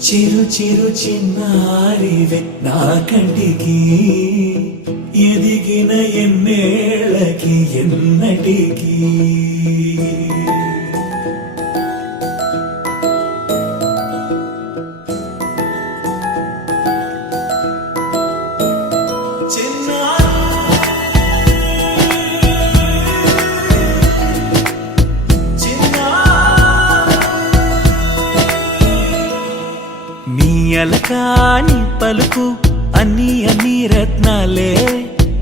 చిరు చిరు చిన్నారివే నా కంటికి ఎదిగిన ఎన్నేళ్ళకి ఎన్నటికి అలకాని పలుకు అన్ని రత్నాలే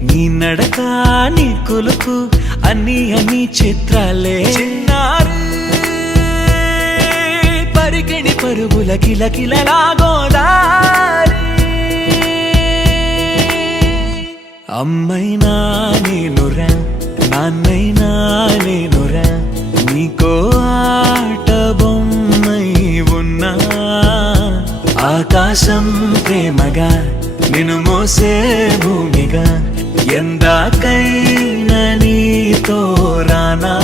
నీ నడకాని కొలుకు అన్ని చిత్రాలే పరికిణి పరుగుల కిలకిలలాగోదారి అమ్మైనా నేనురా నాన్నైనా నేనురా నీకో ఆట బొమ్మై ఉన్నా ఆకాశం ప్రేమగా నిన్ను మోసే భూమిగా ఎందాకైనా నీతో రానా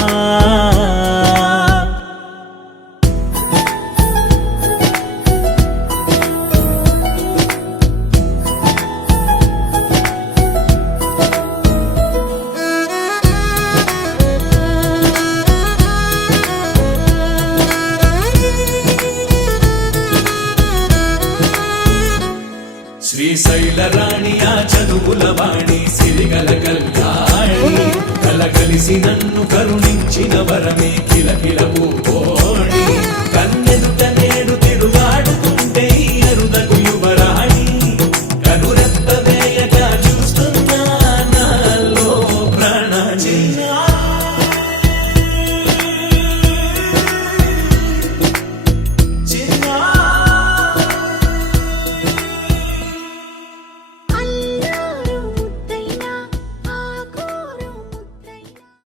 శ్రీశైల రాణి ఆ చదువుల వాణి సిరిగల కళ్యాణి కలగలిసి నన్ను కరుణించిన వరమే కిలకిల